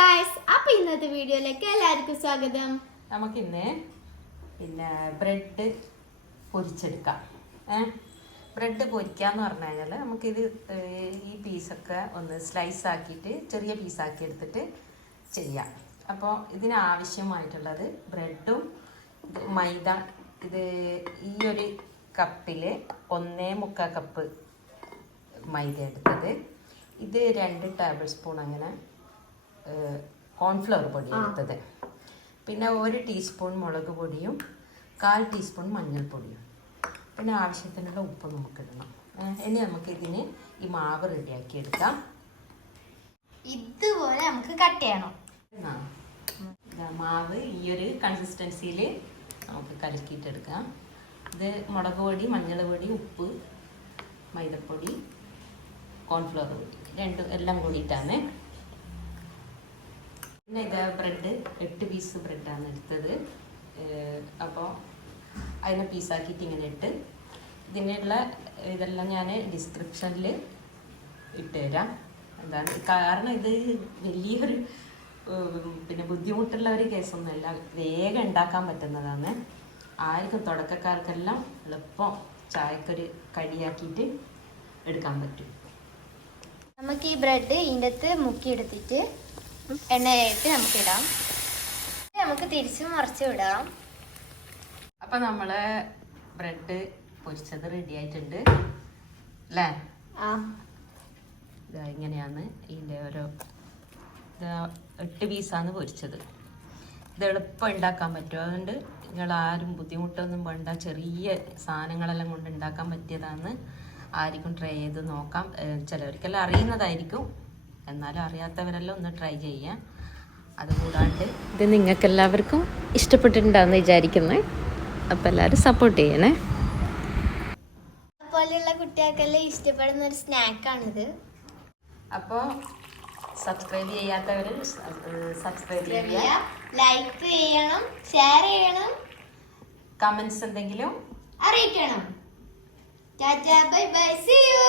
Guys അപ്പൊ ഇന്നത്തെ വീഡിയോയിലേക്ക് എല്ലാവർക്കും സ്വാഗതം. നമുക്കിന്ന് പിന്നെ ബ്രെഡ് പൊരിച്ചെടുക്കാം. ഏ? ബ്രെഡ് പൊരിക്കാന്ന് പറഞ്ഞു കഴിഞ്ഞാൽ നമുക്കിത് ഏഹ്, ഈ പീസൊക്കെ ഒന്ന് സ്ലൈസ് ആക്കിയിട്ട് ചെറിയ പീസാക്കി എടുത്തിട്ട് ചെയ്യാം. അപ്പോൾ ഇതിനാവശ്യമായിട്ടുള്ളത് ബ്രെഡും മൈദ ഇത് ഈ ഒരു കപ്പിൽ ഒന്നേ മുക്കാൽ കപ്പ് മൈദ എടുത്തത്. ഇത് രണ്ട് ടേബിൾ സ്പൂൺ അങ്ങനെ കോൺഫ്ലവർ പൊടി എടുത്തത്. പിന്നെ ഒരു ടീസ്പൂൺ മുളക് പൊടിയും കാൽ ടീസ്പൂൺ മഞ്ഞൾപ്പൊടിയും. പിന്നെ ആവശ്യത്തിനുള്ള ഉപ്പ് നമുക്ക് ഇടണം ഇനി നമുക്ക് ഇതിന് ഈ മാവ് റെഡിയാക്കി എടുക്കാം. ഇതുപോലെ നമുക്ക് കട്ട് ചെയ്യണം. മാവ് ഈ ഒരു കൺസിസ്റ്റൻസിയിൽ നമുക്ക് കലക്കിയിട്ടെടുക്കാം. ഇത് മുളക് പൊടി മഞ്ഞൾ പൊടി ഉപ്പ് മൈദപ്പൊടി കോൺഫ്ലവർ പൊടി. രണ്ടും എല്ലാം കൂടിയിട്ടാണ് പിന്നെ ഇത് ബ്രെഡ് എട്ട് പീസ് ബ്രെഡാണ് എടുത്തത്. അപ്പോൾ അതിനെ പീസാക്കിയിട്ട് ഇങ്ങനെ ഇട്ട് ഇതിനുള്ള ഇതെല്ലാം ഞാൻ ഡിസ്ക്രിപ്ഷനിൽ ഇട്ടുതരാം എന്താണ്? കാരണം ഇത് വലിയൊരു പിന്നെ ബുദ്ധിമുട്ടുള്ള ഒരു കേസൊന്നുമല്ല വേഗം ഉണ്ടാക്കാൻ പറ്റുന്നതാണ്. ആർക്കും തുടക്കക്കാർക്കെല്ലാം എളുപ്പം ചായക്കൊരു കടിയാക്കിയിട്ട് എടുക്കാൻ പറ്റും. നമുക്ക് ഈ ബ്രെഡ് ഇതിന്റെ അകത്ത് മുക്കിയെടുത്തിട്ട് എണ്ണയായിട്ട് നമുക്ക് ഇടാം നമുക്ക് തിരിച്ചു മറിച്ച് വിടാം അപ്പൊ നമ്മൾ ബ്രെഡ് പൊരിച്ചത് റെഡി ആയിട്ടുണ്ട്. അല്ലേ? ആ. ഇതാ ഇങ്ങനെയാണ് ഇതിന്റെ ഓരോ ഇതാ എട്ട് പീസാണ് പൊരിച്ചത്. ഇത് എളുപ്പം ഉണ്ടാക്കാൻ പറ്റും. അതുകൊണ്ട് നിങ്ങൾ ആരും ബുദ്ധിമുട്ടൊന്നും വേണ്ട. ചെറിയ സാധനങ്ങളെല്ലാം കൊണ്ട് ഉണ്ടാക്കാൻ പറ്റിയതാണ്. ആർക്കും ട്രൈ ചെയ്ത് നോക്കാം. ചിലവർക്കെല്ലാം അറിയുന്നതായിരിക്കും. എന്നാലും അറിയാത്തവരെല്ലാം ഒന്ന് ട്രൈ ചെയ്യാം. അതുകൂടാണ്ട് ഇത് നിങ്ങൾക്ക് എല്ലാവർക്കും ഇഷ്ടപ്പെട്ടിട്ടുണ്ടാവുമെന്ന് വിചാരിക്കുന്നത് അപ്പം എല്ലാവരും സപ്പോർട്ട് ചെയ്യണേ. അതുപോലെയുള്ള കുട്ടികൾക്കെല്ലാം ഇഷ്ടപ്പെടുന്ന ഒരു സ്നാക്കാണിത്. അപ്പോൾ സബ്സ്ക്രൈബ് ചെയ്യാത്തവർ സബ്സ്ക്രൈബ് ചെയ്യുക. ലൈക്ക് ചെയ്യണം. ഷെയർ ചെയ്യണം. കമൻസ് എന്തെങ്കിലും? അറിയിക്കണം. Tata bye bye see you